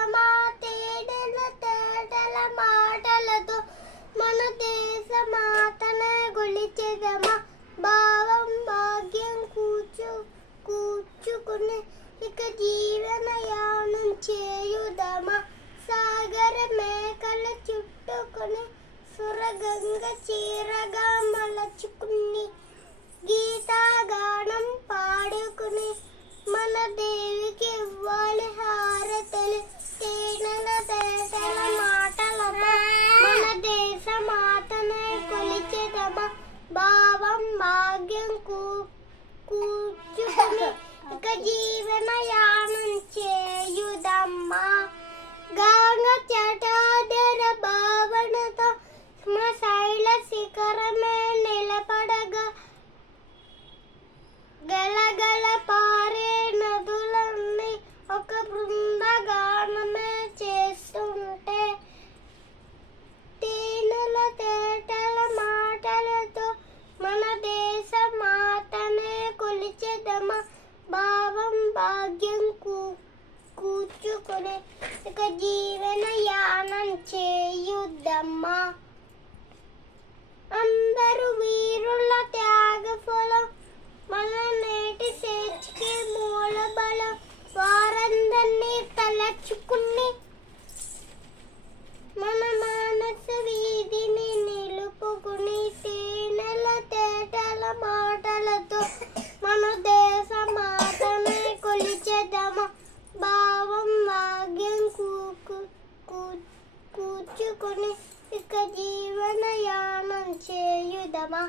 చేయుదమా తేడల తేటల మాటలతో మన దేశ మాతనే గొలిచెదమా భావం భాగ్యం కూర్చుకుని ఇక జీవనయానం చేయుదమా సాగర మేకల చుట్టుకుని సురగంగ చీరగా మలచుకుని గీతాగానం పాడుకుని మన దేవికి ఇవ్వాలి హారతలు తేనెల తేటల మాటలతో మన దేశ మాతనే కొలిచెదమా భావం భాగ్యం కూర్చుకుని ఇక జీవనయానం చేయుదమ్మా గంగ జటాధర భావనతో శ్మశైల శిఖరమే నిలబడగా గలగల పారే నదులన్నీ ఒక బృందగానమే చేస్తుంటే తేనెల తేటల మాటలతో మన దేశ మాతనే కొలిచెదమా భావం భాగ్యం కూర్చుకుని ఇక జీవనయానం చేయుద్దమ్మా అందరూ వీరుల త్యాగ ఫలం మన నేటి సేచికి మూల బలం వారందరినీ తలచుకుని మన మానస వీధిని నిలుపుకుని తేనెల తేటల మాటలతో మన దేశ మాతనే కొలిచెదమా భావం భాగ్యం కూర్చుకుని ఇక జీవనయానం చేయుదమా